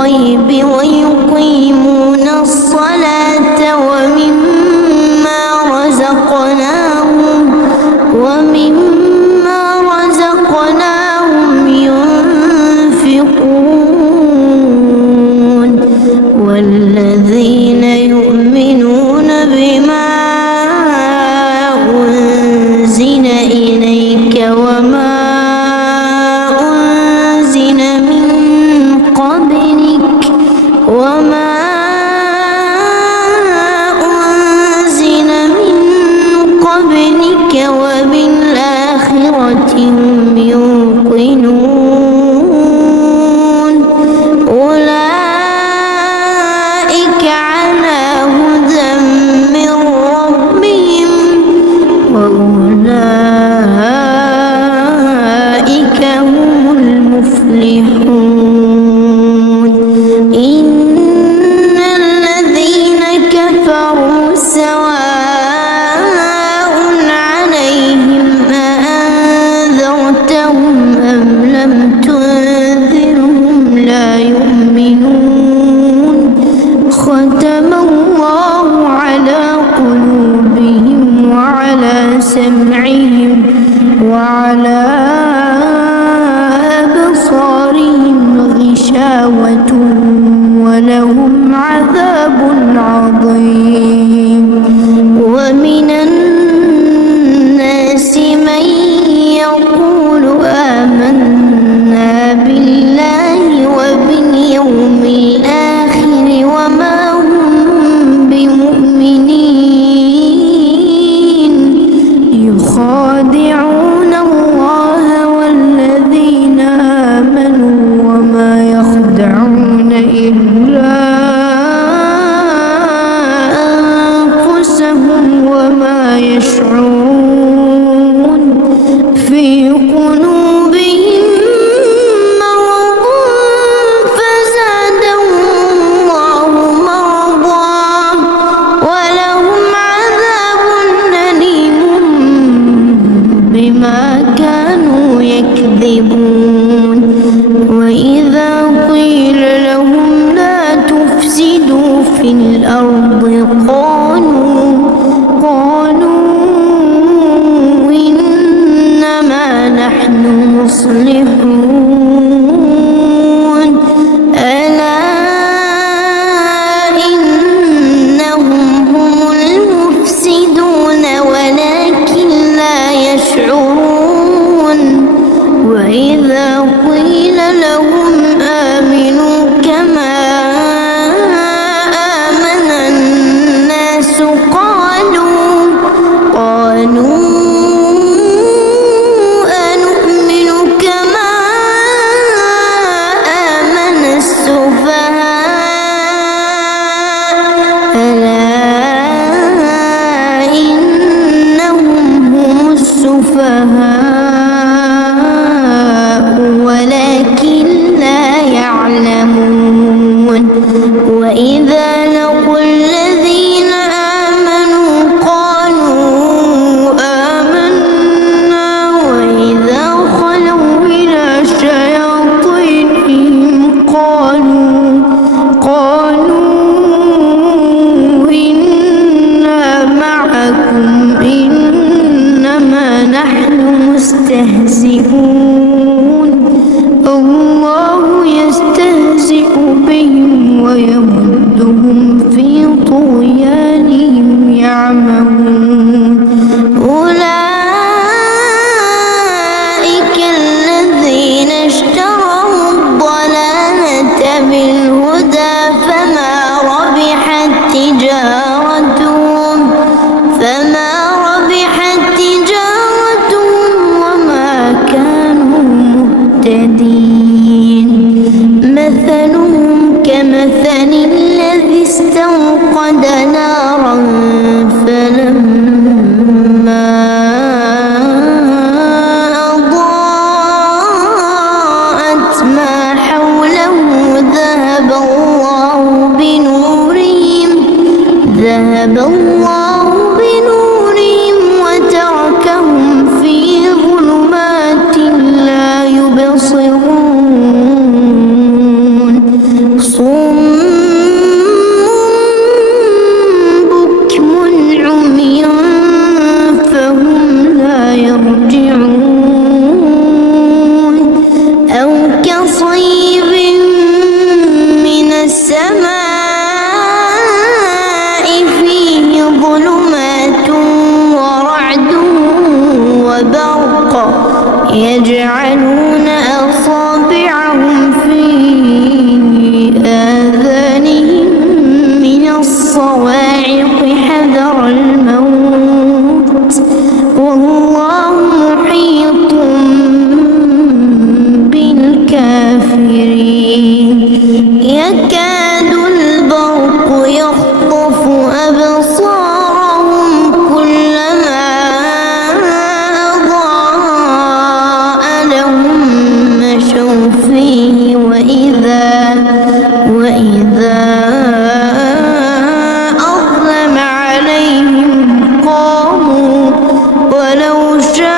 بالغيب ويقيمون الصلاة ومما رزقناهم ينفقون والذين يؤمنون بما أنزل إليك وما أنزل من قبلك وبالآخرة هم يوقنون أولئك على هدى من ربهم وأولئك هم المفلحون إن الذين كفروا سواء عليهم أأنذرتهم أم لم تنذرهم لا يؤمنون ختم الله على قلوبهم وعلى سمعهم وعلى أبصارهم غشاوة ولهم عذاب عظيم ومن الناس من يقول آمنا بالله وباليوم الآخر وما هم بمؤمنين يخادعون الله والذين آمنوا وما يخدعون إلا أنفسهم وما يشعرون في قلوبهم مرض فزادهم الله مرضا ولهم عذاب أليم بما كانوا يكذبون وإذا قيل لهم لا تفسدوا في الأرض قالوا إنما نحن مصلحون ألا إنهم هم المفسدون ولكن لا يشعرون وإذا قيل لهم آمنوا كما آمن الناس قالوا أنؤمن كما آمن السفهاء ألا إنهم هم السفهاء ولكن لا يعلمون وإذا لقوا الذين آمنوا قالوا آمنا وإذا خلوا إلى شياطينهم قالوا إنا معكم إنما نحن مستهزئون الله يستهزئ بهم ويمدهم في طغيانهم يعمهون أولئك الذين اشتروا الضلالة بالهدى فما ربحت تجارتهم وما كانوا مهتدين مثلهم كمثل الذي استوقد نارا فلما أضاءت ما حوله ذهب الله بنورهم وتركهم في ظلمات لا يبصرون يجعلون أصابعهم في آذانهم من الصواعق حذر الموت والله محيط بالكافرين يكاد البرق يخطف أبصارهم كلما أضاء لهم مشوا فيه وإذا أظلم عليهم قاموا ولو شاء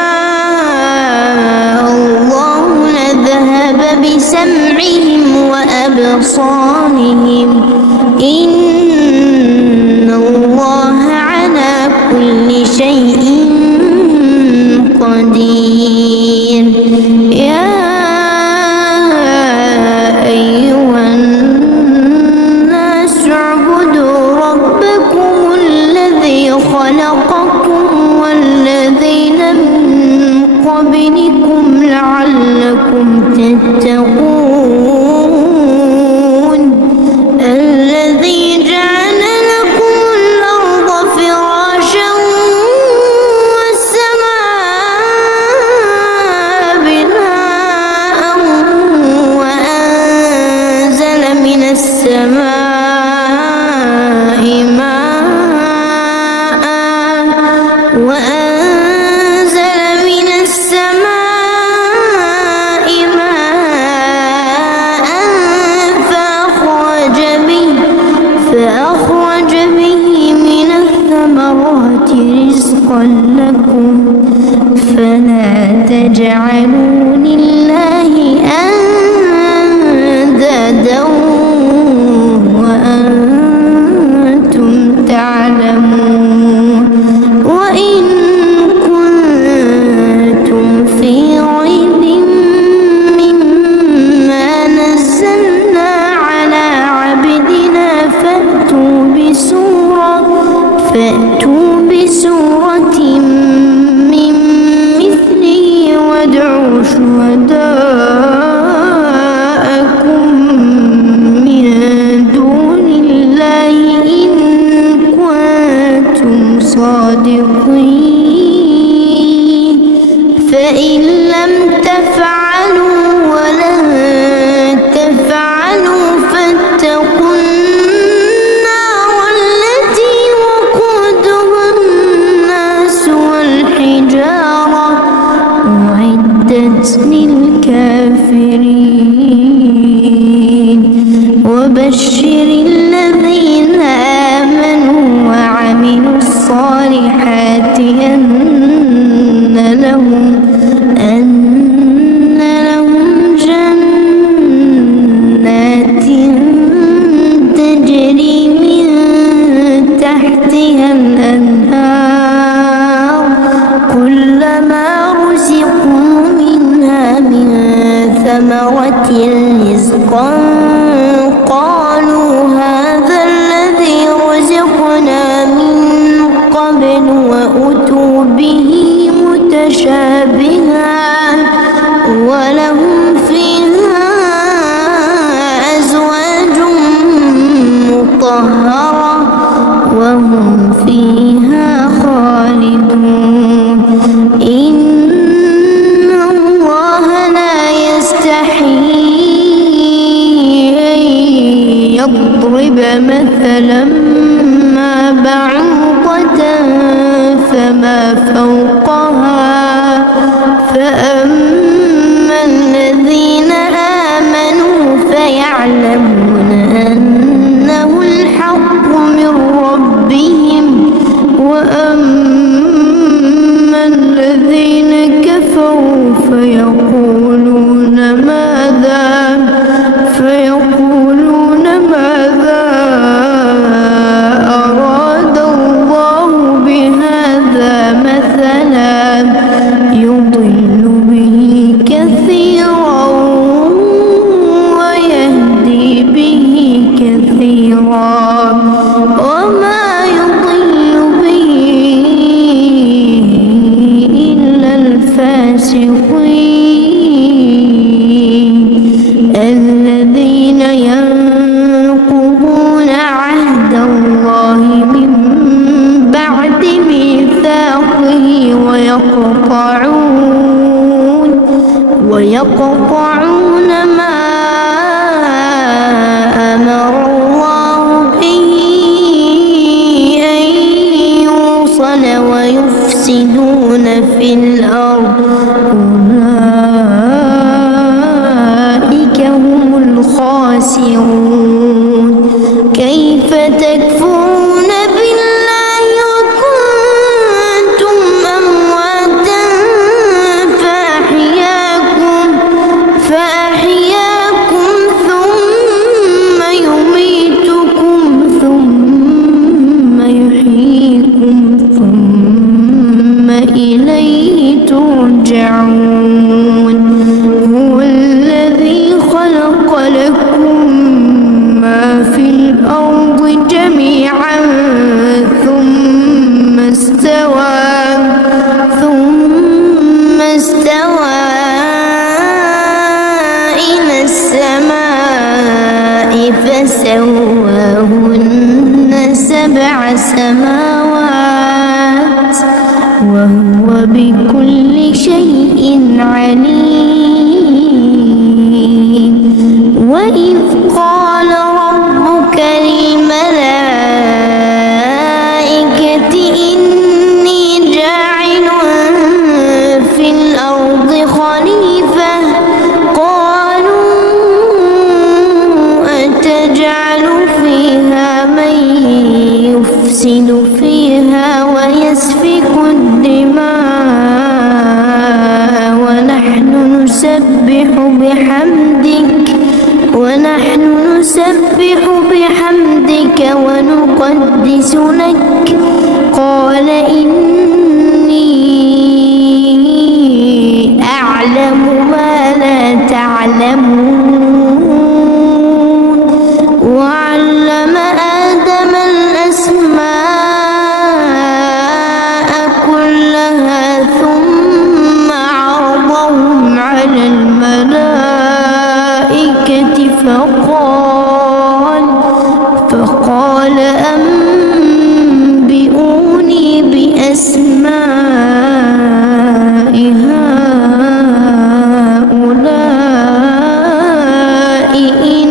الله لذهب بسمعهم وأبصارهم إن الله على كل شيء قدير يا أيها الناس اعبدوا ربكم الذي خلقكم والذين من قبلكم لعلكم تتقون الذي جعل لكم الأرض فراشا والسماء بناء وأنزل من السماء فأخرج به من الثمرات رزقا لكم فلا تجعلوا لله أندادا وأنتم تعلمون وإن كنتم في ريب مما نزلنا على عبدنا فأتوا بسورة من مثله وادعوا شهداءكم من دون الله إن كنتم صادقين فإن لم تفعلوا ولن تفعلوا فاتقوا النار التي وقودها الناس والحجارة أعدت للكافرين وبشر الذين آمنوا وعملوا الصالحات أن لهم جنات تجري من تحتها الأنهار كلما رزقوا منها من ثمرة رزقا قالوا هذا الذي رزقنا من قبل وأتوا به متشابها ولهم فيها أزواج مطهرة وهم فيها خالدون إن الله لا يستحيي أن يضرب مثلا ما بعوضة فما فوقها فأما الذين آمنوا فيعلمون أنه الحق من ربهم وأما الذين كفروا فيقولون ماذا أراد الله بهذا مثلا يضل به كثيرا ويهدي الخاسرون كيف تكفرون بالله وكنتم أمواتا فأحياكم ثم يميتكم ثم يحييكم ثم إليه ترجعون هو الذي خلق لكم ما في الأرض جميعا ثم استوى إلى السماء فسواهن 7 سماوات وهو بكل شيء عليم وإذ قال ربك للملائكة إني جاعل في الأرض خليفة قالوا أتجعل فيها من يفسد فيها ويسفك الدماء ونحن نسبح بحمدك ونقدس لك قال إني أعلم ما لا تعلمون وعلم آدم الأسماء كلها ثم عرضهم على الملائكة فقال أنبئوني بأسماء هؤلاء إن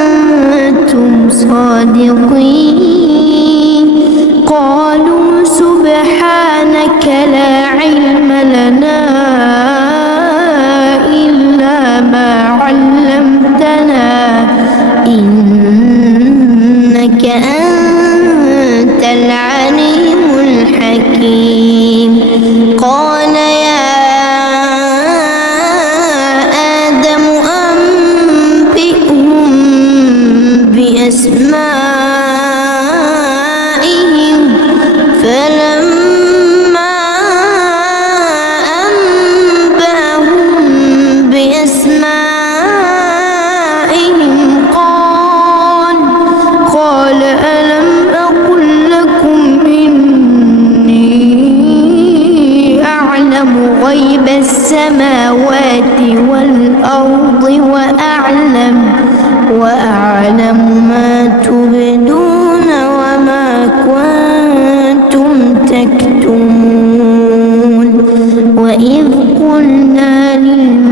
كنتم صادقين قالوا سبحانك لا علم لنا إلا ما علمتنا إنك أنت العليم الحكيم قال يا آدم أنبئهم بأسمائهم فلما أنبأهم بأسمائهم قال ألم أقل لكم إني أعلم غيب السماوات والأرض وأعلم ما تبدون وما كنتم تكتمون وإذ قلنا للملائكة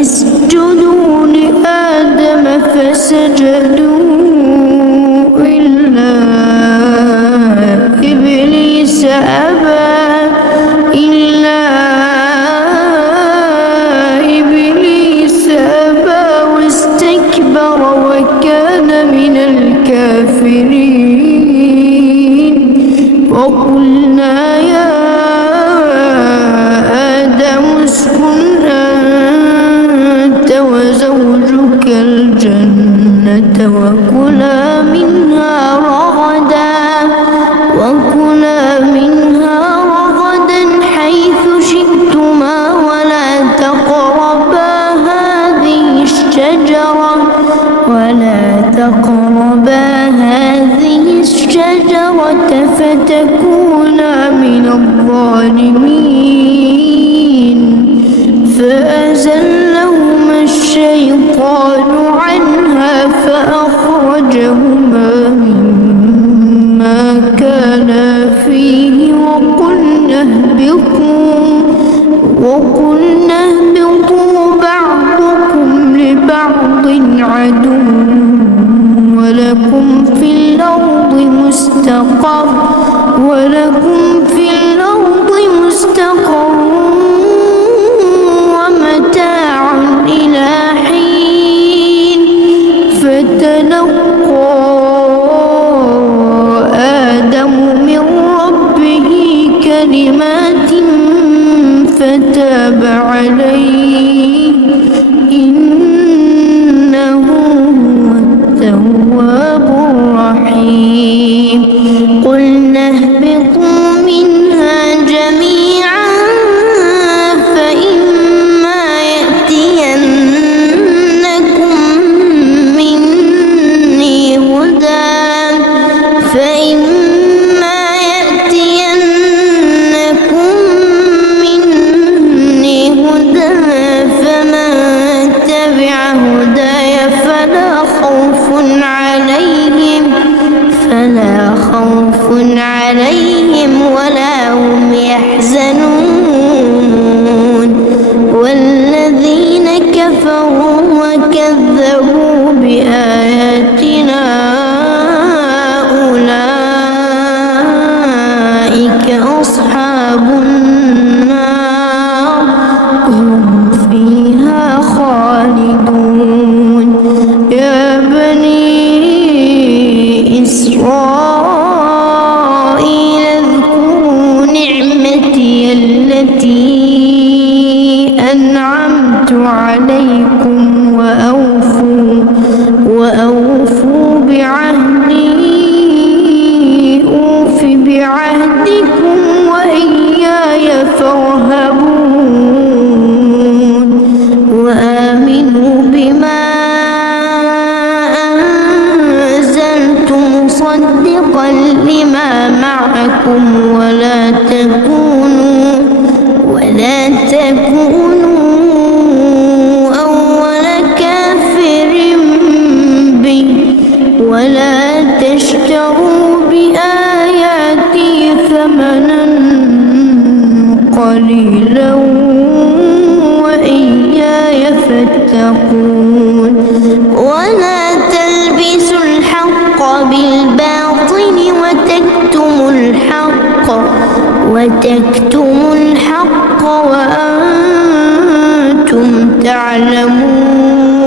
اسجدوا لآدم فسجدوا إلا إبليس أبى واستكبر وكان من الكافرين وقلنا يا آدم اسكن أنت وزوجك الجنة وكلا منها رغدا حيث شئتما ولا تقربا هذه الشجرة فتكونا من الظالمين فأزلهما الشيطان عنها فأخرجهما مما كانا فيه وقلنا اهبطوا بعضكم لبعض عدو ولكم في الأرض مستقر عليكم وأوفوا بعهدي أوف بعهدكم وإياي فارهبون وآمنوا بما أنزلت مصدقا لما معكم ولا تكونوا أول كافر به ولا تشتروا بآياتي ثمنا قليلا وإياي فاتقون ولا تلبسوا الحق بالباطل وتكتموا الحق وأنتم تعلمون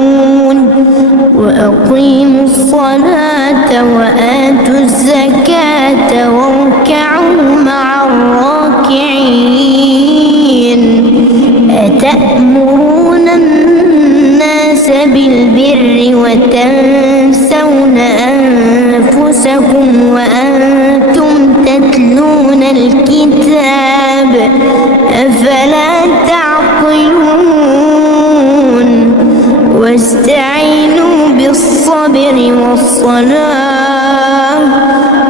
وأقيموا الصلاة وآتوا الزكاة واركعوا مع الراكعين أتأمرون الناس بالبر وتنسون أنفسكم وأنتم تتلون الكتاب أفلا تعقلون واستعينوا بالصبر والصلاة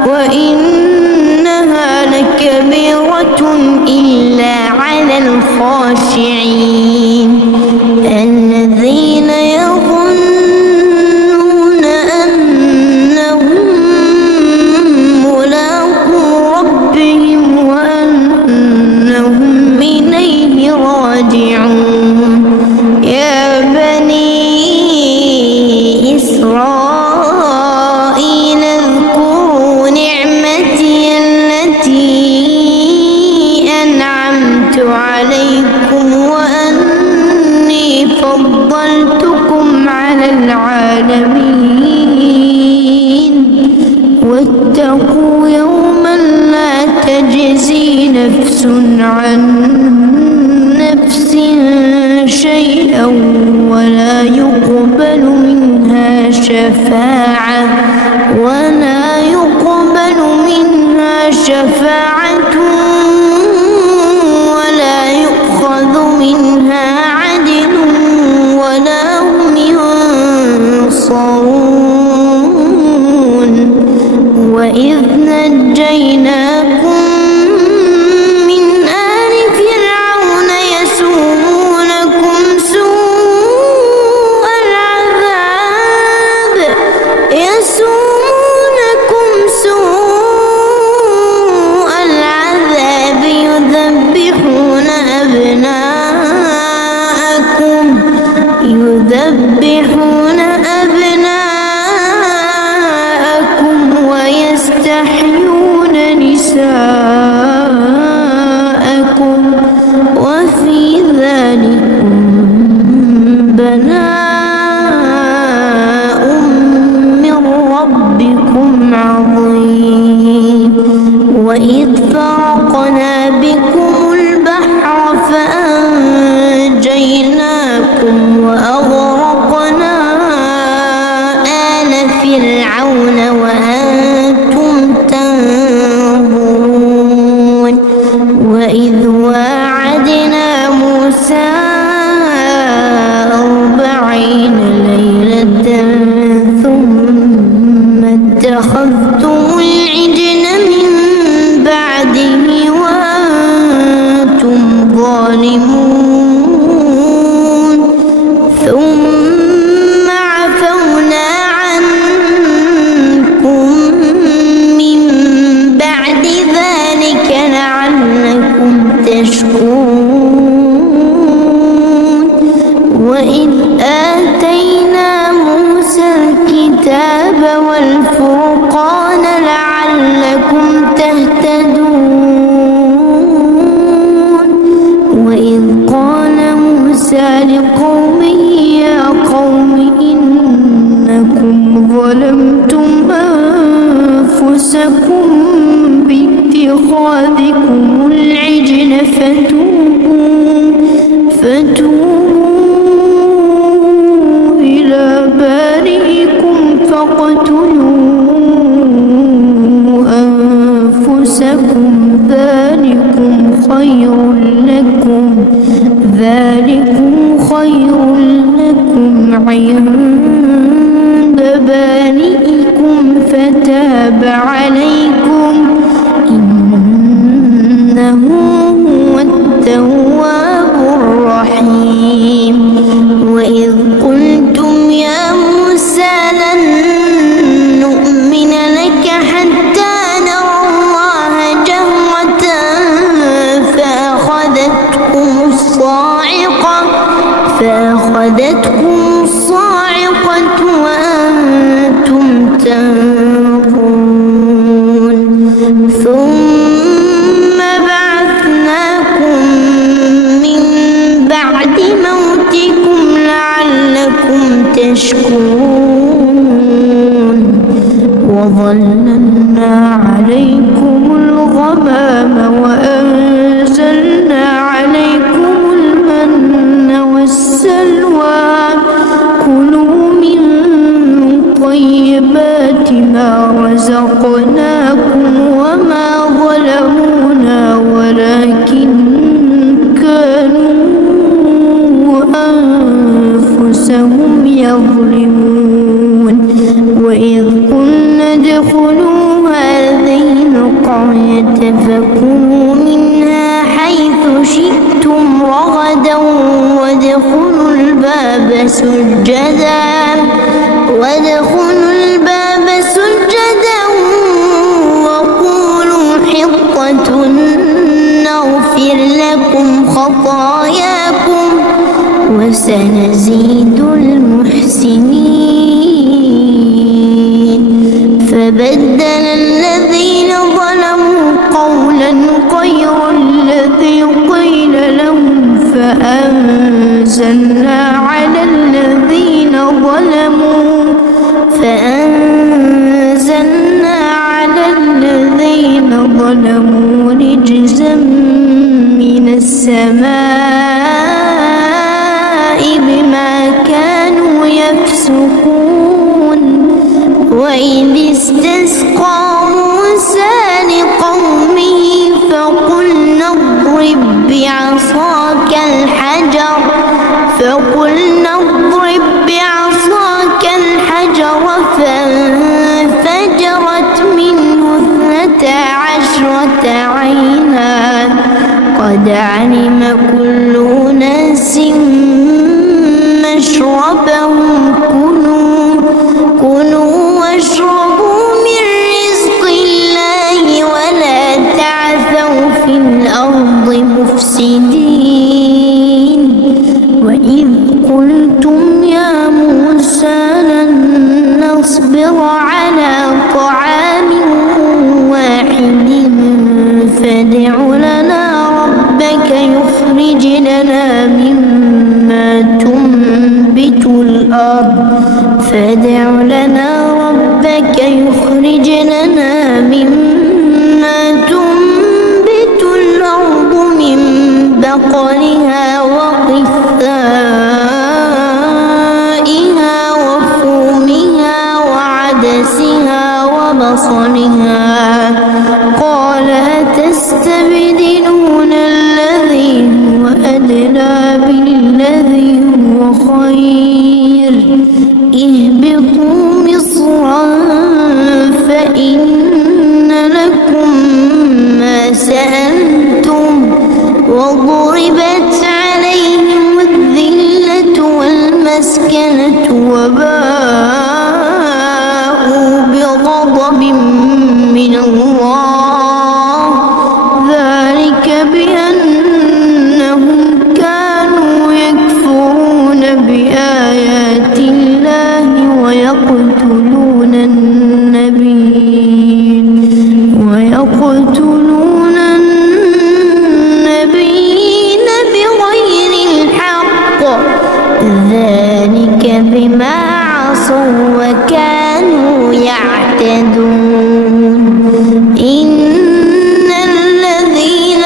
وإنها لكبيرة إلا على الخاشعين الذين يظنون أنهم ملاقو ربهم وأنهم إليه راجعون يا بني إسرائيل اذكروا نعمتي التي أنعمت عليكم وأني فضلتكم على العالمين واتقوا يوما لا تجزي نفس عن نفس شيئا ولا يقبل منها شفاعة ولا يؤخذ منها عدل ولا هم ينصرون وإذ نجيناكم من آل فرعون يسومونكم سوء العذاب يذبحون أبناءكم ويستحيون نساءكم وفي ذلكم بلاء من ربكم عظيم وإذ فرقنا بكم البحر فأنجيناكم وأغرقنا آل فرعون وأنتم تنظرون وإذ واعدنا موسى 40 ليلة ثم اتخذتم العجل من بعده وأنتم ظالمون ثم عفونا عنكم من بعد ذلك لعلكم تشكرون وإذ آتينا موسى الكتاب والفرقان لعلكم تهتدون وإذ قال موسى لقومه يا قوم إنكم ظلمتم أنفسكم باتخاذكم العجل فتوبوا فاقتلوا أنفسكم ذلكم خير لكم عند بارئكم فتاب عليكم إنه هو التواب الرحيم. وإذ قلتم يا موسى لن نؤمن لك حتى نرى الله جهرة فأخذتكم الصاعقة وأنتم تنظرون ثم بعثناكم من بعد موتكم لعلكم تشكرون وظللنا عليكم الغمام وأنزلنا عليكم المن والسلوى كلوا من طيبات ما رزقناكم وما ظلمونا ولكن كانوا أنفسهم يظلمون. وإذ قلنا ادخلوا هذه القرية فكلوا منها حيث شئتم رغدا وادخلوا الباب سجدا وقولوا حطة نغفر لكم خطاياكم وسنزيد المحسنين. فبدل الذين ظلموا قولا غير الذي قيل لهم فأنزلنا على الذين ظلموا رجزا من السماء بما كانوا يفسقون. وإذ استسقى موسى لقومه فقلنا اضرب بعصاك الحجر فانفجرت منه 12 عينا قد علم كل أناس مشربهم كلوا واشربوا من رزق الله ولا تعثوا في الأرض مفسدين. وإذ قلتم يا موسى لن نصبر على طعام واحد فادع لنا ربك يخرج لنا مما تنبت الأرض من بقلها وقثائها وفومها وعدسها وبصلها قال أتستبدلون الذي هو أدنى بالذي هو خير اهبطوا مصرا فإن لكم ما سألتم وضربت عليهم الذلة والمسكنة وباءوا بغضب من الله ذلك بأنهم كانوا يكفرون بآيات الله ويقتلون النبيين بغير الحق ذلك بما عصوا وكانوا يعتدون. إن الذين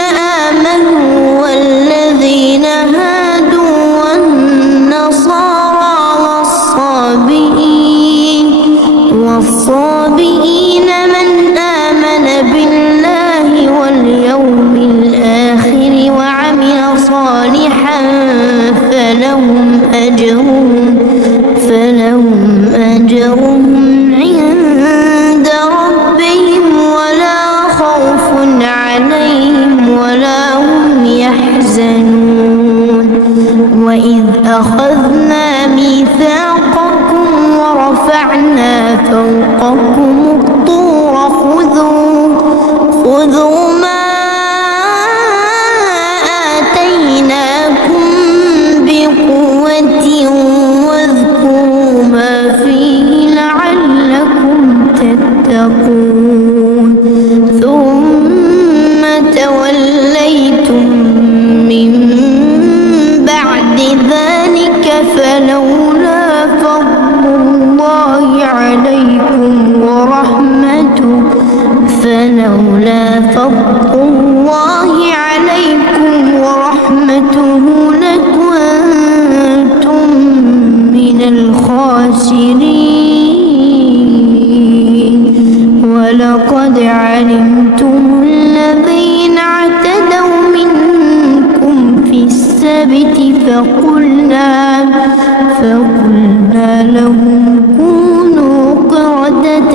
آمنوا والذين هادوا والنصارى والصابئين فلهم أجرهم عند ربهم ولا خوف عليهم ولا هم يحزنون وإذ أخذنا ميثاقكم ورفعنا فوقكم الطور خذوا ما آتيناكم بقوة واذكروا ما فيه لعلكم تتقون ثم توليتم من بعد ذلك فلولا فضل الله عليكم ورحمته لكنتم من الخاسرين ولقد علمتم الذين اعتدوا منكم في السبت فقلنا لهم كونوا قردة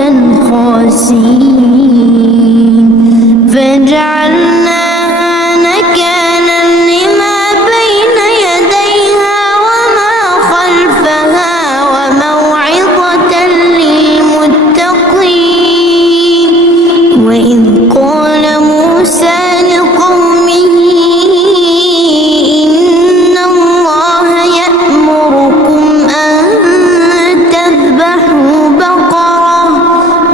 خاسئين فجعلناها نكالا لما بين يديها وما خلفها وموعظة للمتقين وإذ قال موسى لقومه إن الله يأمركم أن تذبحوا بقرة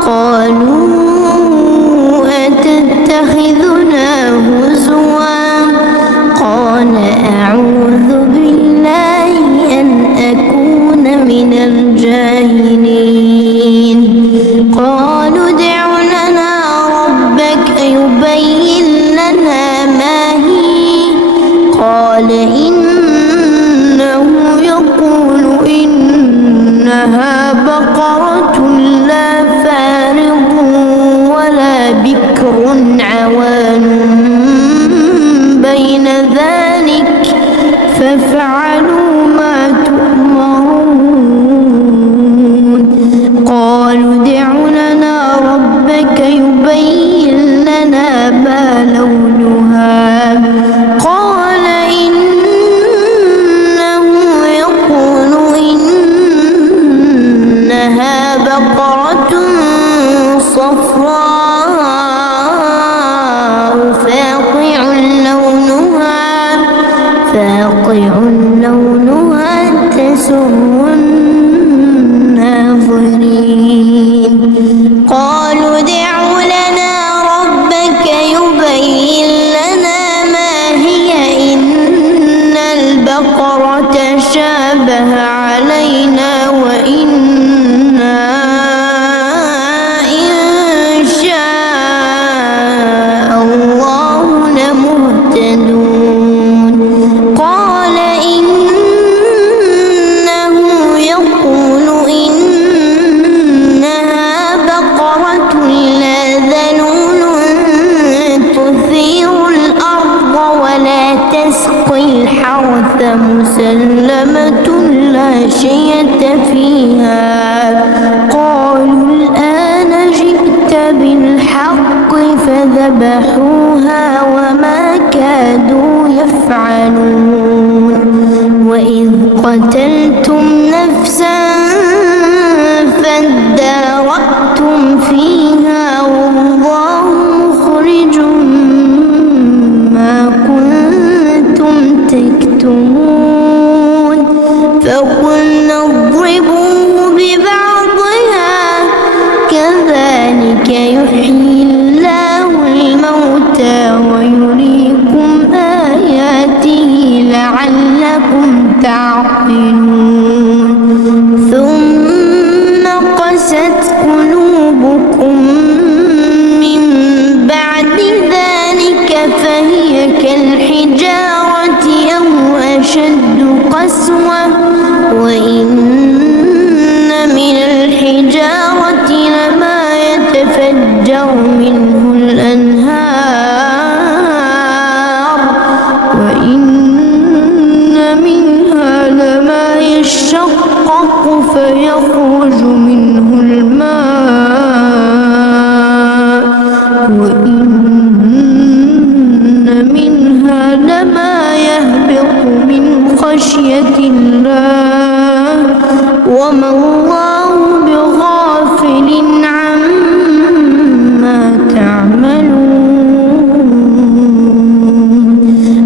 قالوا أتتخذنا هزوا قال أعوذ بالله أن أكون من الجاهلين قالوا ادع لنا ربك يبين لنا ما هي قال إنه يقول إنها بقرة لا فارض ولا بكر عوان بين ذلك فافعلوا ما تؤمرون قالوا ادع لنا ربك يبين لنا ما لونها قال إنه يقول إنها بقرة صفراء فاقع لونها تسر الناظرين قالوا ادع لنا ربك يبين لنا ما هي إن البقرة شابه علينا وإنا إن شاء الله لمهتدون قال إنه يقول إنها بقرة لا ذلول تثير الأرض ولا تسقي الحرث مسلمة لا شية فيها قالوا الآن جئت بالحق فذبحوها وما كادوا يفعلون وإذ قتلتم نفسا فادارأتم فيها والله مخرج ما كنتم تكتمون فقلنا اضربوه ببعضها كذلك يحيي الله الموتى ويريكم آياته لعلكم تعقلون ثم قست قلوبكم من بعد ذلك فهي كالحجارة أو أشد قسوة وإن من الحجارة لما يتفجر خشية الله وما الله بغافل عما تعملون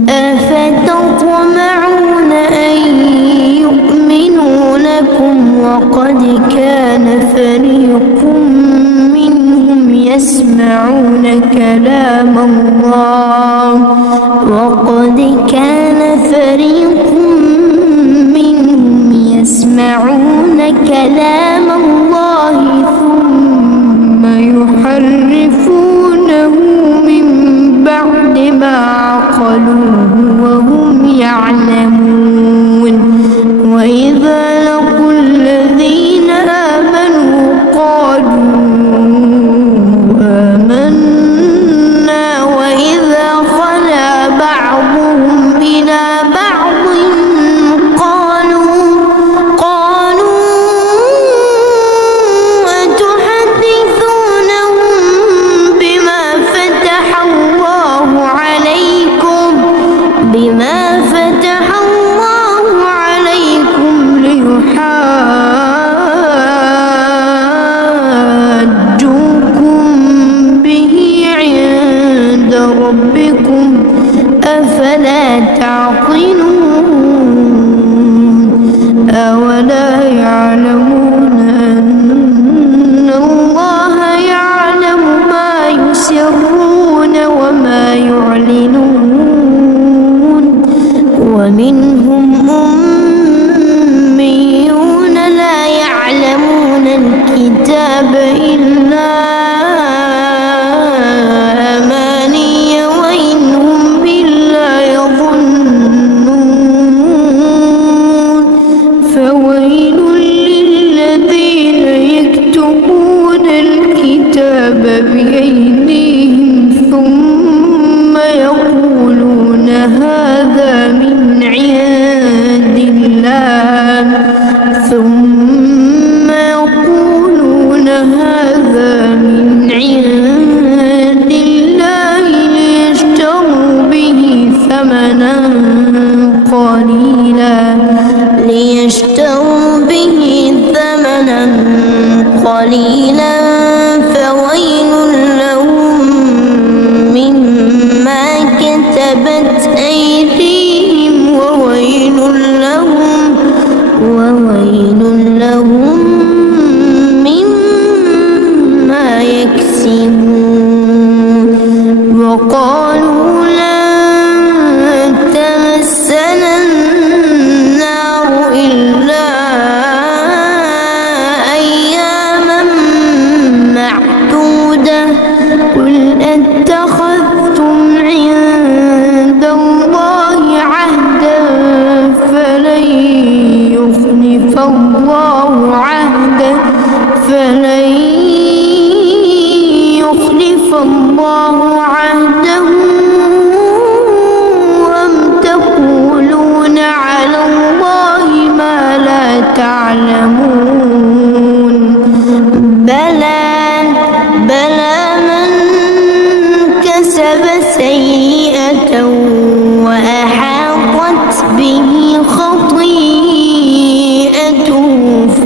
أفتطمعون أن يؤمنوا لكم وقد كان فريق منهم يسمعون كلام الله يسمعون كلام الله ثم يحرفونه من بعد ما عقلوه وهم يعلمون وإذا لقوا الذين آمنوا قالوا آمنا وإذا خلا بعضهم إلى بعض بما فتح الله عليكم ليحاجوكم به عند ربكم أفلا تعقلون أولا يعلمون أن الله يعلم ما يسرون وما يعلنون ومنهم أميون لا يعلمون الكتاب إلا أماني وإن هم إلا يظنون فويل للذين يكتبون الكتاب بأيديهم ثم يقولون هذا من عند الله ثم يقولون هذا من عند الله ليشتروا به ثمنا قليلا فويل لهم مما كتبت أيديهم وويل لهم مما يكسبون وقالوا لن تمسنا النار إلا أياما معدودة قل اتخذتم عند الله عهدا فلن يخلف الله عهده أم تقولون على الله ما لا تعلمون بلى من كسب سيئة وأحاطت به خطيئته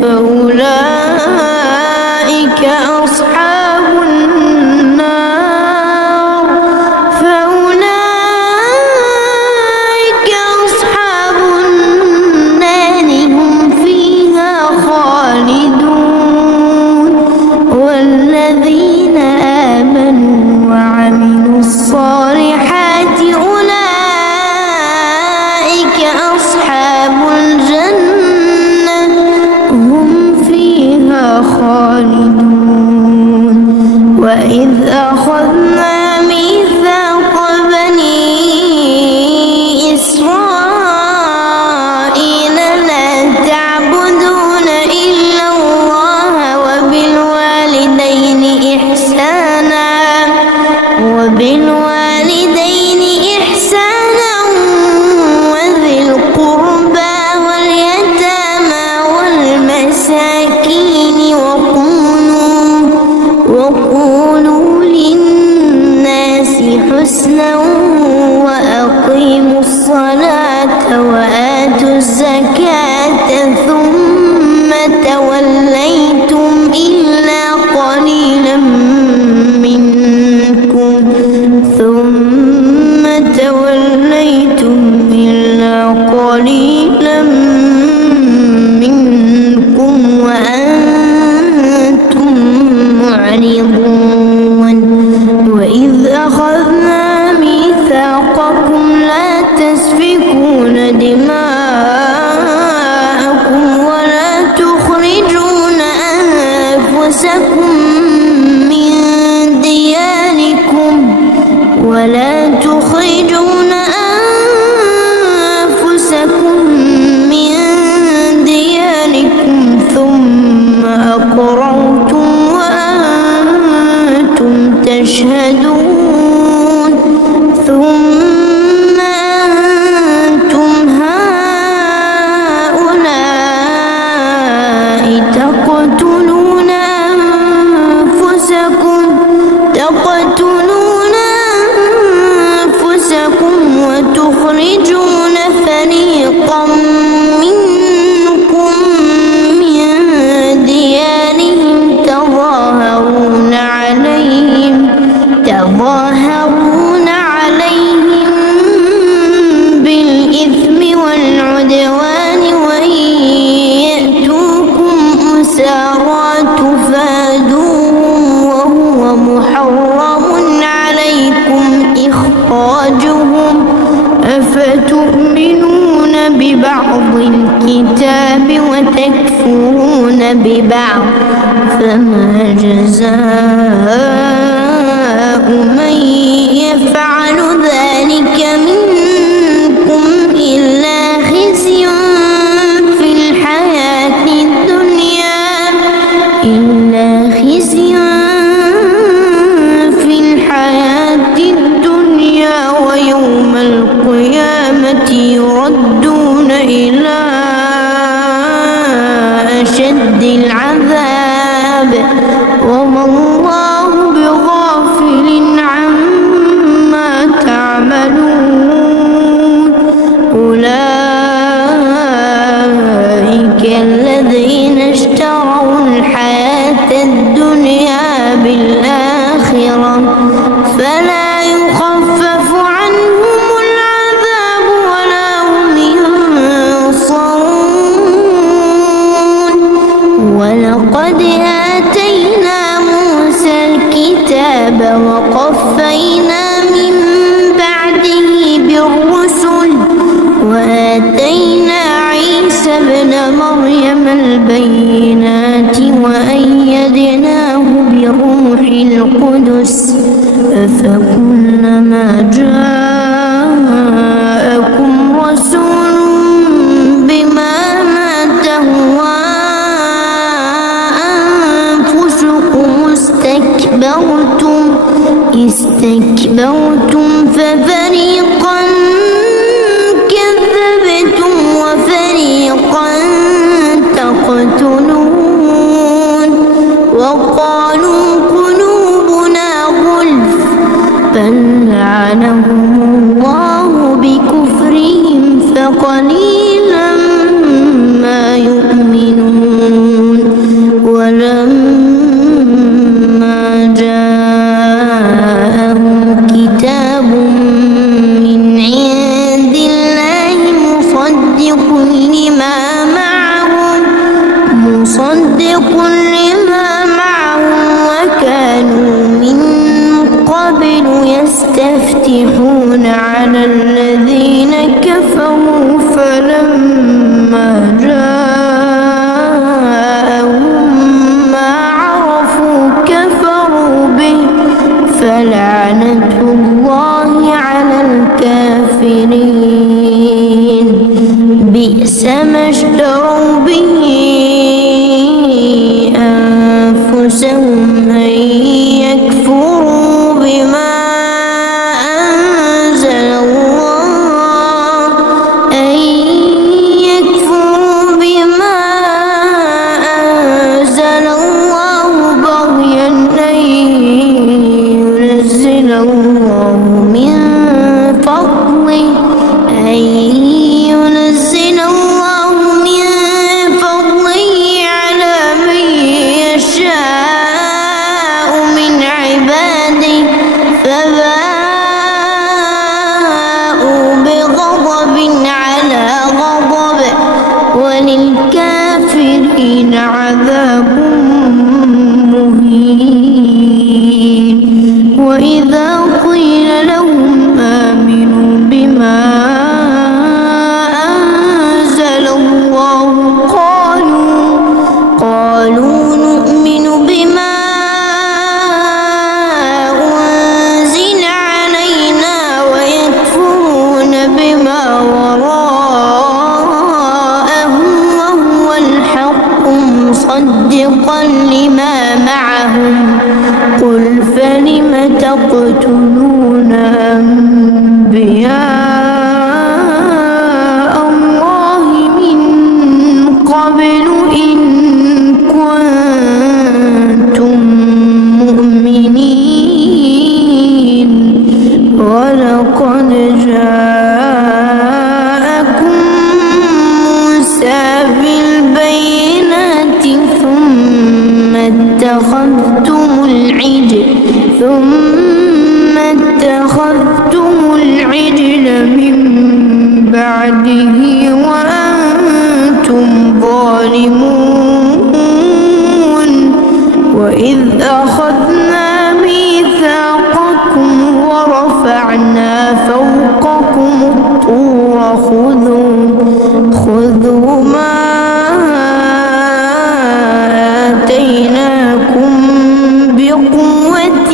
فأولئك أصحاب النار هم فيها خالدون الزكاة ثم توليتم إلا قليلا منكم وأنتم معرضون وإذ أخذنا ميثاقكم لا تسفكون دماءكم ولا تخرجون أنفسكم من دياركم ثم أقررتم وأنتم تشهدون ثم أنتم هؤلاء تقتلون أنفسكم وتخرجون فريقا منكم من ديارهم تظاهرون عليهم بالإثم والعدوان وإن يأتوكم أسارى تفادوهم وهو محرم عليكم إخراجهم أفتؤمنون ببعض الكتاب وتكفرون ببعض فما جزاء من يفعل ذلك منكم إلا خزي في الحياة الدنيا ويوم القيامة يردون إلى أشد العذاب وما الله بغافل عما تعملون أولئك الذين اشتروا الحياة الدنيا بالآخرة فلا يخفف عنهم العذاب ولا هم ينصرون ولقد آتينا موسى الكتاب وقفينا من بعده بالرسل وآتينا عيسى ابن مريم البينات وأيدناه بروح القدس أفكلما جاءكم رسول بما تهوى أنفسكم استكبرتم ففريقا كذبتم وفريقا تقتلون وقالوا قلوبنا غلف بل لعنهم الله بكفرهم فقليلا ما يؤمنون ولما جاءهم كتاب من عند الله مصدق لما معهم وكانوا من قبل يستفتحون على الذين كفروا فلما جاءهم ما عرفوا كفروا به فلعنة الله على الكافرين بئس ما اشتروا به أنفسهم أن يكفروا بما أنزل الله بغيا أن ينزل الله من وللكافرين عذاب مهين. وإذا قيل لهم آمنوا بما أنزل الله قالوا نؤمن بما أنزل علينا ويكفرون بما وراءه وهو الحق مصدقا لما معهم. قل فلم تقتلون أنبياء الله من قبل إن كنتم مؤمنين. ولقد جاءكم موسى بالبينات ثم اتخذتم العجل من بعده وأنتم ظالمون. وإذ أخذنا ميثاقكم ورفعنا فوقكم الطور خذوا ما آتيناكم بقوة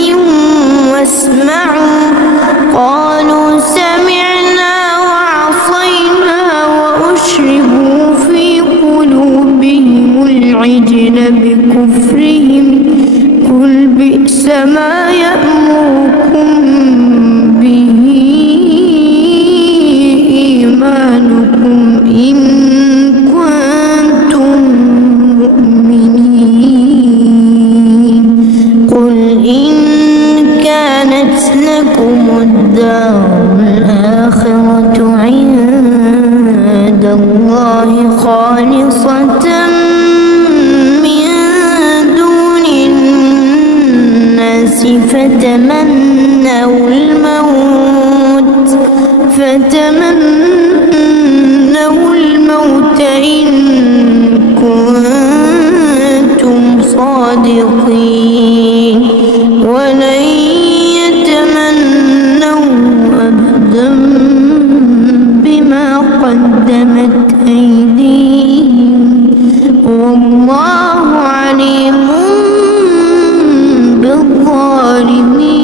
واسمعوا. قالوا سمعنا وعصينا وأشربوا في قلوبهم العجل بكفرهم. قل بئس ما يأمركم به إيمانكم إن كنتم مؤمنين. قل إن كانت لكم الدار الآخرة عند الله خالصة من دون الناس فتمنوا الموت إن كنتم صادقين. ولن يتمنوا أبدا بما قدمت أيديهم والله عليم بالظالمين.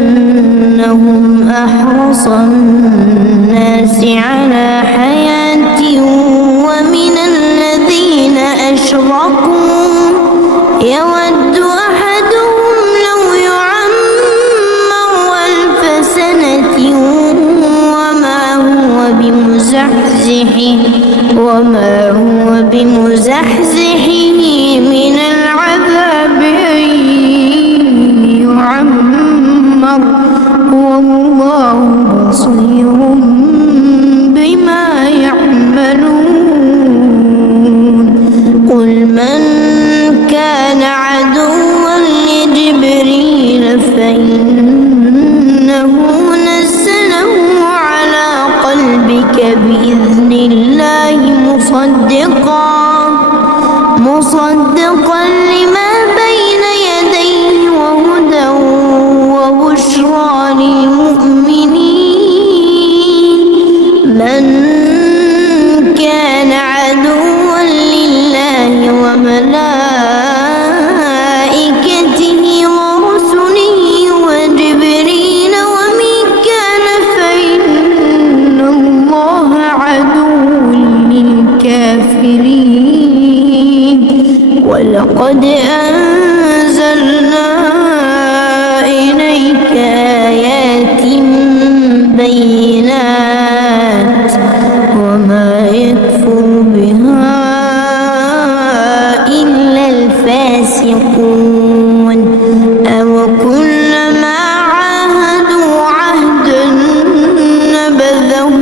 ولتجدنهم أحرص الناس على حياة ومن الذين أشركوا يود أحدهم لو يعمر 1000 سنة وما هو بمزحزحه من العذاب أن يعمر والله بصير بما يعملون. قل من كان عدوا لجبريل فإنه نزله على قلبك بإذن الله مصدقا لما بين يديه وهدى وبشرى للمؤمنين. من كان عدوا لله وملائكته ورسله وجبريل وميكال فإن الله عدو للكافرين. ولقد أنزلنا إليك آيات بينات وما يكفر بها إلا الفاسقون. أو كلما عاهدوا عهدا نبذه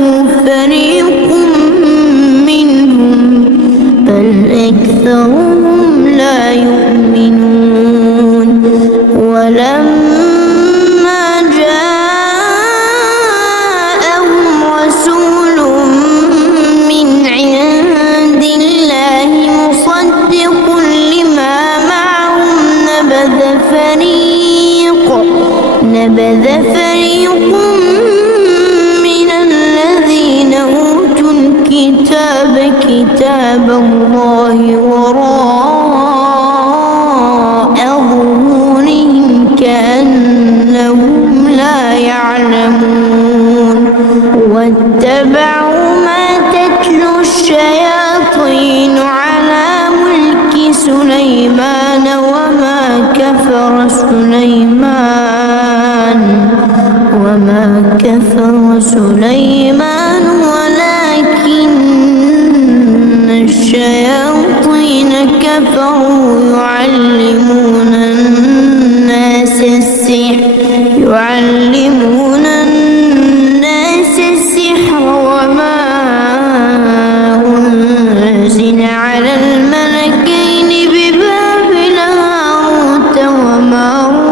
فريق منهم بل أكثرهم لا يؤمنون. كتاب الله وراء ظهورهم كأنهم لا يعلمون واتبعوا ما تتلو الشياطين على ملك سليمان وما كفر سليمان ولكن الشياطين كفروا يعلمون الناس السحر وما أنزل على الملكين ببابل هاروت وماروت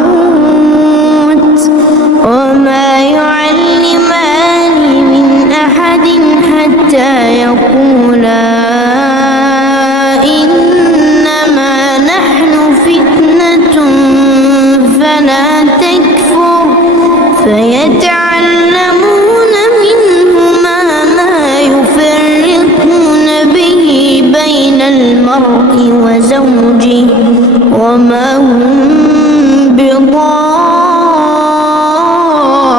وما يعلمان من أحد حتى يقولا إنما نحن فتنة فلا تكفر فيتعلمون منهما ما يفرقون به بين المرء وزوجه وما هم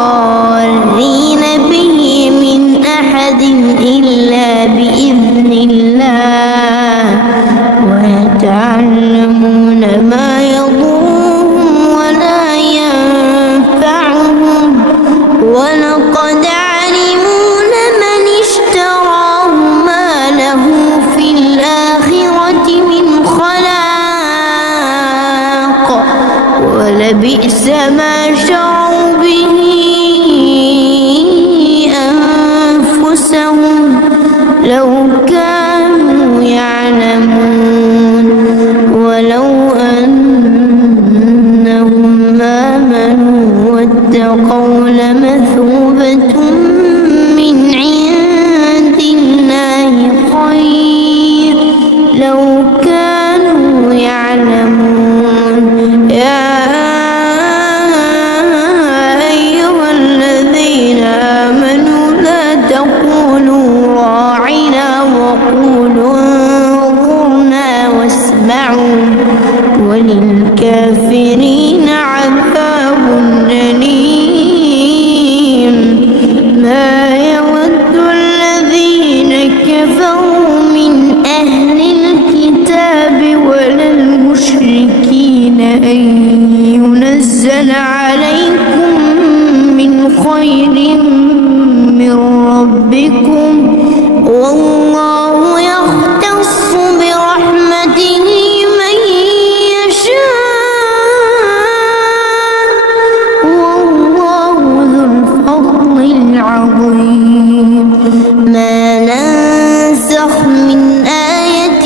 بضارين به من أحد إلا بإذن الله ويتعلمون ما يضرهم ولا ينفعهم ولقد علموا لمن اشتراه ما له في الآخرة من خلاق ولبئس ما شروا به أنفسهم لو كانوا يعلمون ولو أنهم آمنوا واتقوا لمثوبة من عند الله خير لو كانوا يعلمون يا أيها الذين آمنوا لا تقولوا راعنا وقولوا انظرنا واسمعوا وللكافرين عذاب أليم ما يود الذين كفروا من أهل الكتاب ولا المشركين أن ينزل عليكم من خير من ربكم والله يختص برحمته من يشاء والله ذو الفضل العظيم ما ننسخ من آية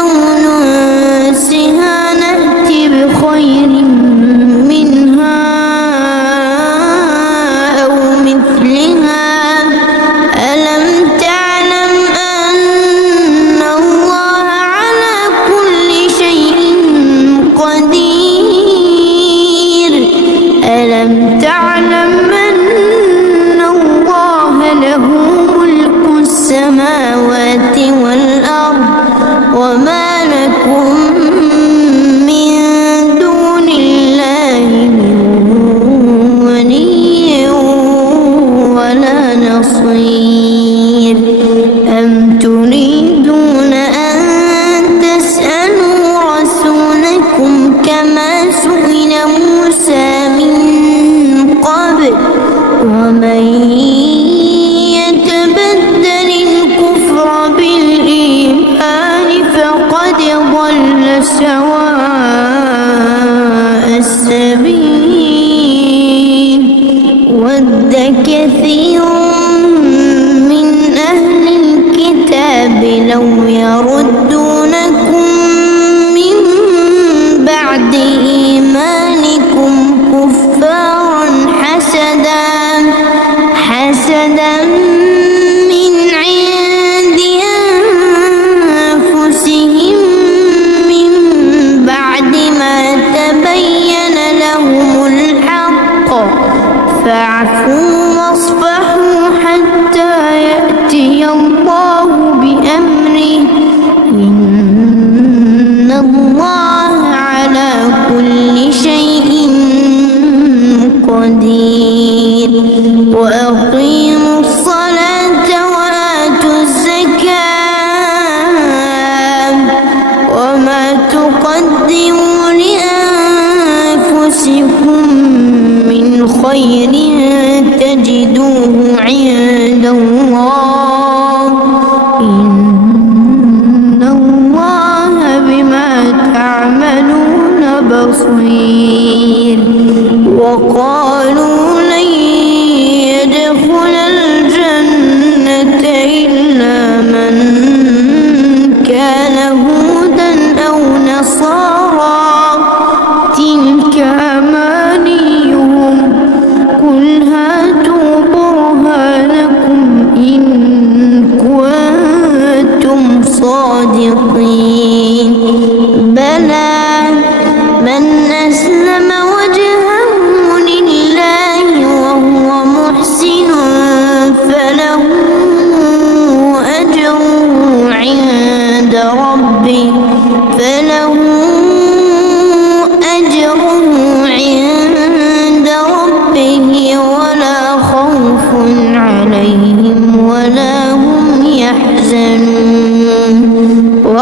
أو ننسها نأتي بخير منها أو مثلها ألم تعلم أن الله على كل شيء قدير ألم تعلم أن الله له ملك السماوات والأرض وما لكم من دون الله من ولي ولا نصير أم تريدون أن تسألوا رسولكم كما سئل موسى من قبل ومن يتبدل الكفر بالإيمان فقد ضل سواء السبيل ود كثير من أهل الكتاب لو يردونكم من بعد إيمانكم كفارا حسدا من عند أنفسهم من بعد ما تبين لهم الحق فاعفوا واصفحوا حتى يأتي الله بأمره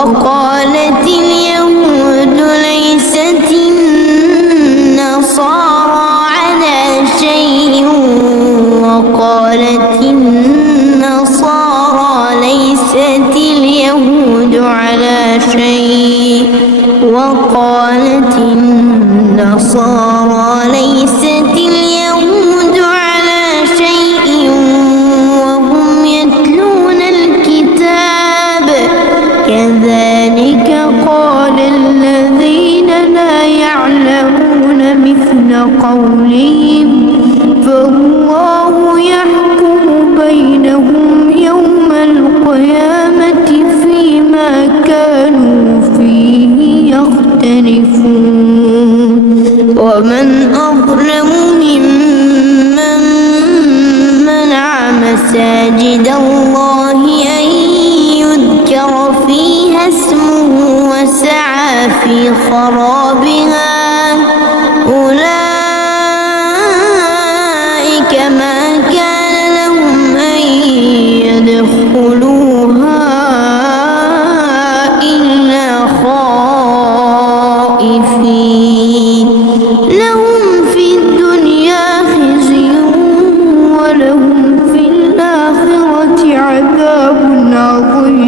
وقالت اليهود ليست النصارى على شيء وقالت النصارى ليست اليهود على شيء وقالت النصارى ليست اليهود على شيء وهم يتلون الكتاب كذلك قال الذين لا يعلمون مثل قولهم فالله يحكم بينهم يوم القيامة فيما كانوا فيه يختلفون ومن أظلم ممن منع مساجد الله أن يذكر فيها اسمه وسعى في خرابها أولئك ما كان لهم أن يدخلوها إلا خائفين لهم في الدنيا خزي ولهم في الآخرة عذاب عظيم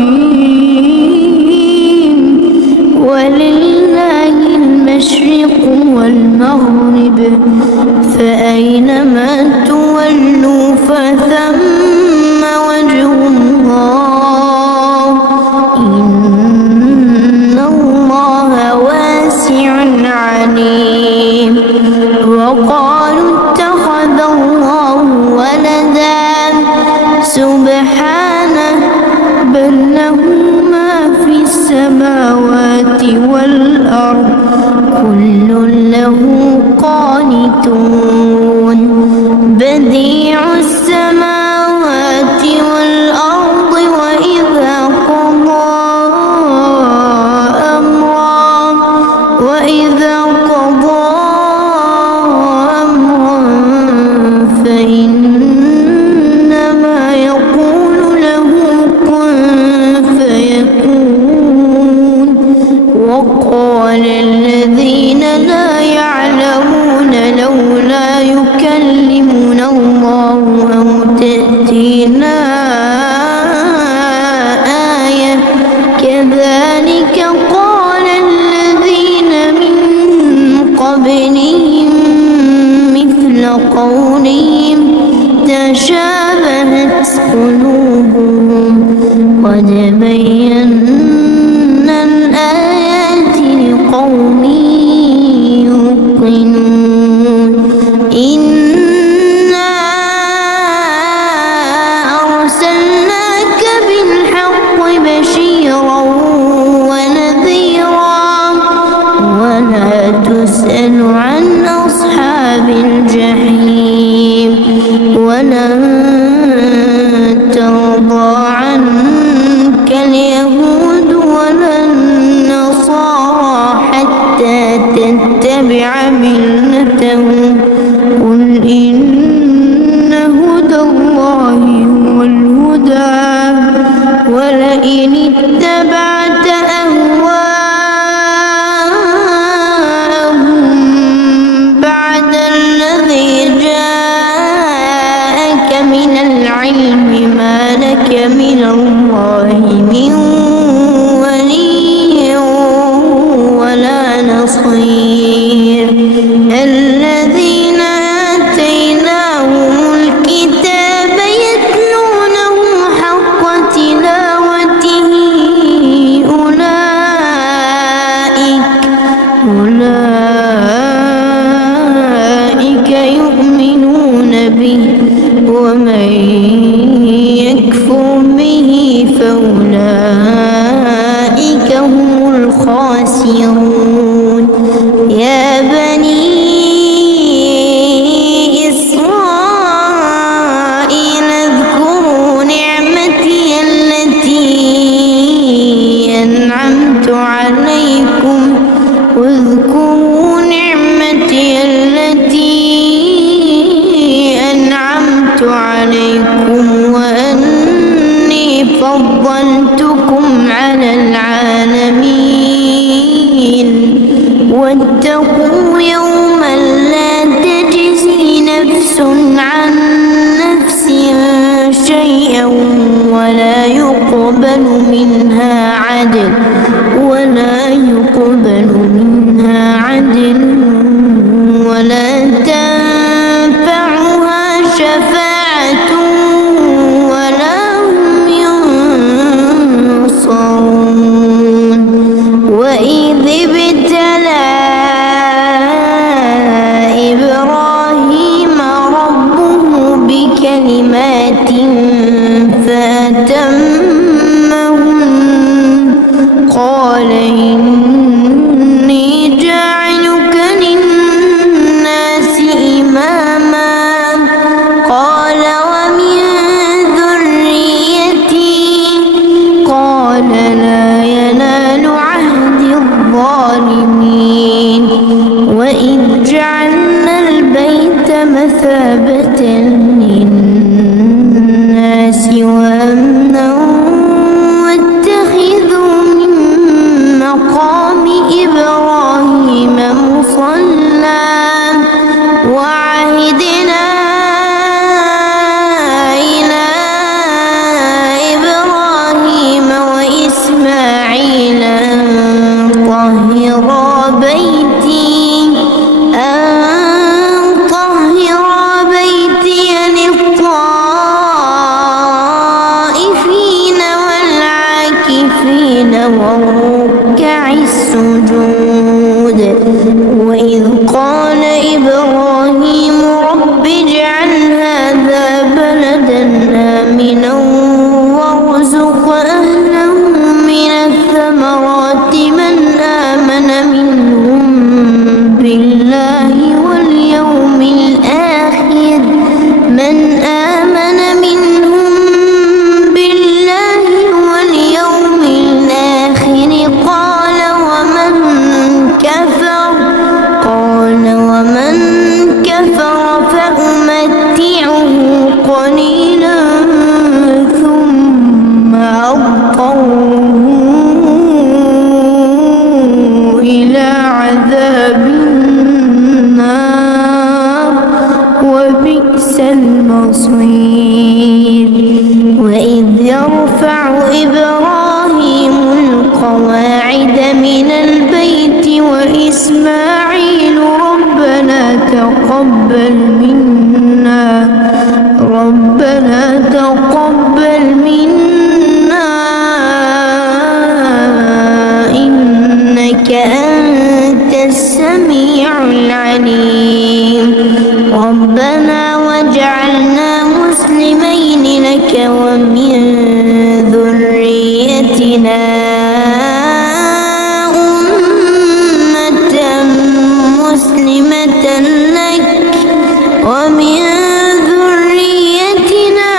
ولله المشرق والمغرب فأينما تولوا فثم وجه الله إن الله واسع عليم وقالوا اتخذ الله ولدا سبحانه بل له ما في السماوات والأرض كل له قانتون بديع السماوات والأرض وإذا قضى أمرا فإنما يقول له كن فيكون وقال الذين لا يعلمون لولا يكلمنا الله أو تأتينا آية كذلك قال الذين من قبلهم مثل قولهم تشابهت قلوبهم قد بينا الآيات لقوم يوقنون إنا أرسلناك بالحق بشيرا ونذيرا ولا تسأل عن أصحاب الجحيم ولن ترضى عنك اليهود ولا النصارى حتى تتبع ملتهم قل إن هدى الله هو الهدى ولئن اتبعت أهواءهم بعد الذي جاءك من العلم ما لك من الله من ولي ولا نصير الذين آتيناهم الكتاب يتلونه حق تلاوته أولئك يؤمنون به ومن يكفر به فأولئك هم الخاسرون يا بني إسرائيل اذكروا نعمتي التي أنعمت عليكم واذكروا نعمتي التي أنعمت عليكم وأني فضلتكم على العالمين واتقوا يوما لا تجزي نفس عن نفس شيئا ولا يقبل منها عدل ولا تنفعها شفاعة ولا هم ينصرون. وإذ ابتلى إبراهيم ربه بكلمات فأتمهن قال إني جاعلك للناس إماما قال ومن ذريتي قال لا ينال عهد الظالمين. وإذ جعلنا البيت مثابة للناس وأمنا واتخذوا من مقام إبراهيم مصلى وعهدنا إلى إبراهيم وإسماعيل أن طهرا بيتي للطائفين والعاكفين والركع السجود. وإذ قال إبراهيم رب اجعل هذا بلدا آمنا وارزق أهله من الثمرات من آمن منهم بالله واليوم الآخر ومن كفر فأمتعه قليلا ثم أضطره إلى عذاب النار وبئس المصير. وإذ يرفع إبراهيم القواعد من البيت وإسماعيل ربنا تقبل منا إنك أنت السميع العليم. ربنا واجعلنا مسلمين لك ومن ذريتنا أمة مسلمة لك ومن ذريتنا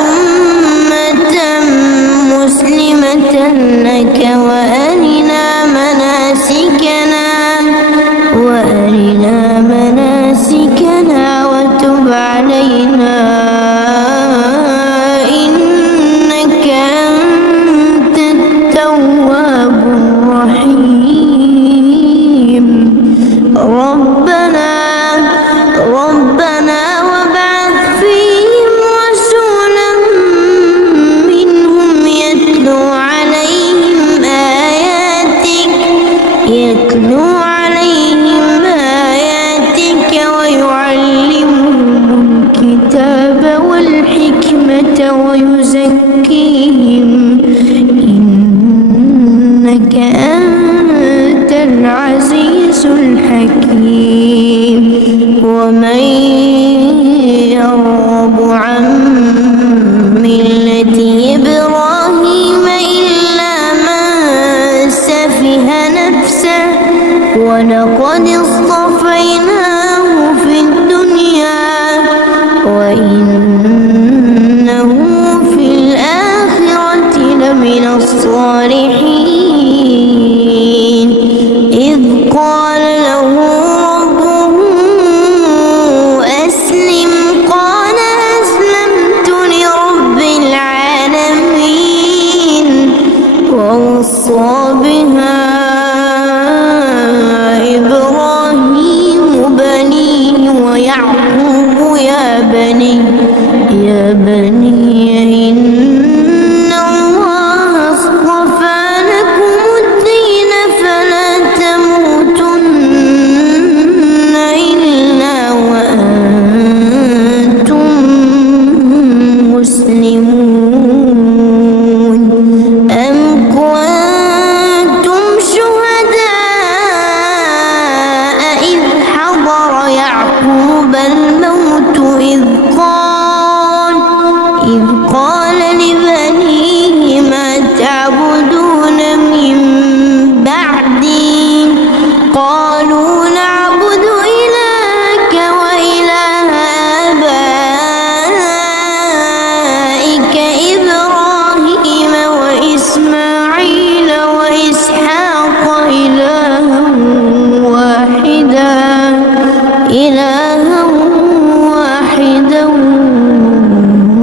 أمة مسلمة لك وأرنا مناسكنا وتب علينا إنك أنت التواب الرحيم. ربنا وابعث فيهم رسولا منهم يتلو عليهم آياتك ويعلمهم الكتاب والحكمة ويزكيهم إنك أنت العزيز الحكيم. ومن يرغب عن ملة إبراهيم إلا من سفه نفسه ولقد اصطفيناه في الدنيا وإنه في الآخرة لمن الصالحين. إذ قال له ربه أسلم قال أسلمت لرب العالمين. ووصى بها أم كنتم شهداء إذ حضر يعقوب الموت إذ قال لبنيه ما تعبدون من بعدي قالوا نعبد إلهك وإله آبائك إبراهيم وإسماعيل وإسحاق إلها واحدا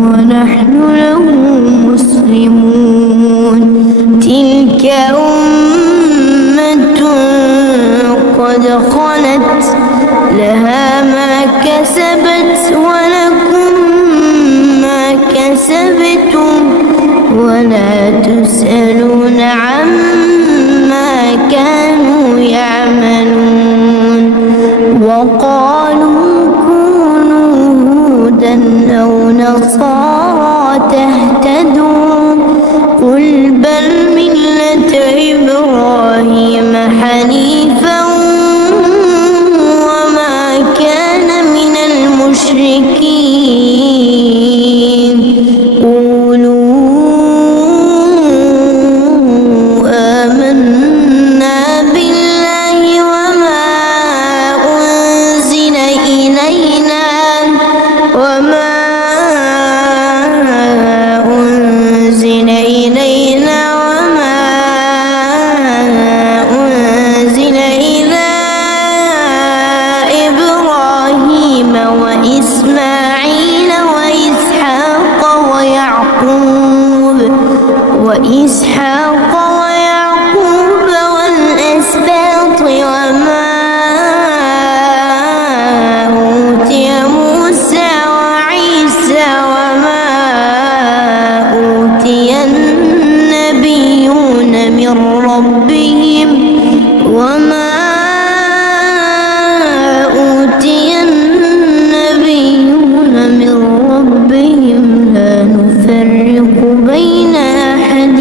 ونحن له مسلمون تلك أمة قد خلت لها ما كسبت ولكم ما كسبتم ولا تسألون عما كانوا يعملون وقالوا كونوا هودا أو نصارى تهتدوا قل بل ملة إبراهيم حنيفا وما كان من المشركين قولوا آمنا بالله وما أنزل إلينا وما أنزل إلى إبراهيم وإسماعيل وإسحاق ويعقوب والأسباط وما أوتي موسى وعيسى وما أوتي النبيون من ربهم لا نفرق بين أحد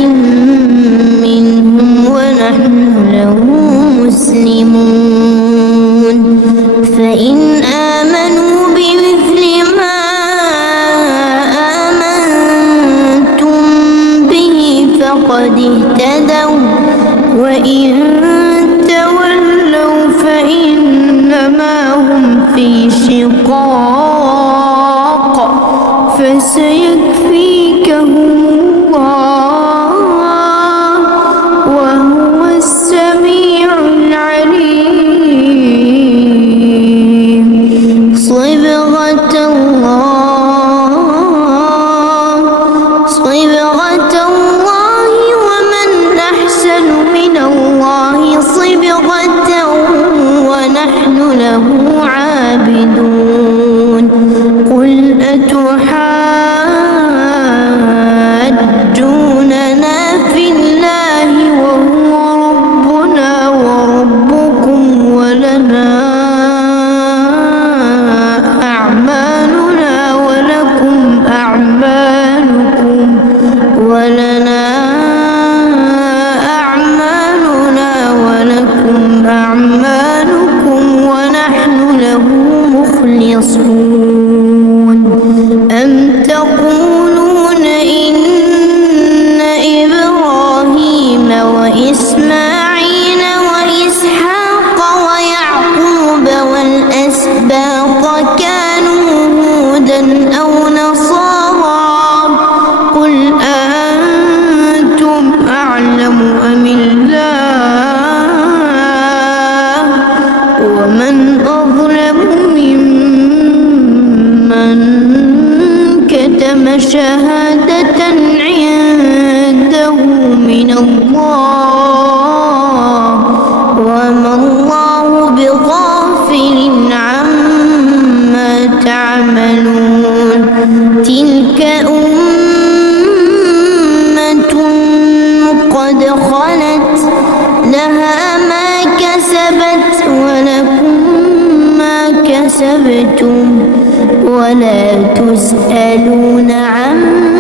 منهم ونحن له مسلمون فإن آمنوا بمثل ما آمنتم به فقد اهتدوا وإن تولوا فإنما هم في شقاق فسيكفيكهم الله وهو السميع العليم صبغة الله ومن أحسن من الله صبغة ونحن له عابدون قل أتحاجوننا في الله وهو ربنا وربكم ولنا أعمالنا ولكم أعمالكم ونحن له مخلصون أم تقولون إن إبراهيم وإسماعيل وإسحاق ويعقوب والأسباط كانوا هودا أو نصارى قل أنتم أعلم أم الله ومن أظلم ممن كتم شهادة عنده من الله وما الله بغافل عما تعملون تلك أمة قد خلت لها ما كسبت ولكم ما كسبتم ولا تسألون عما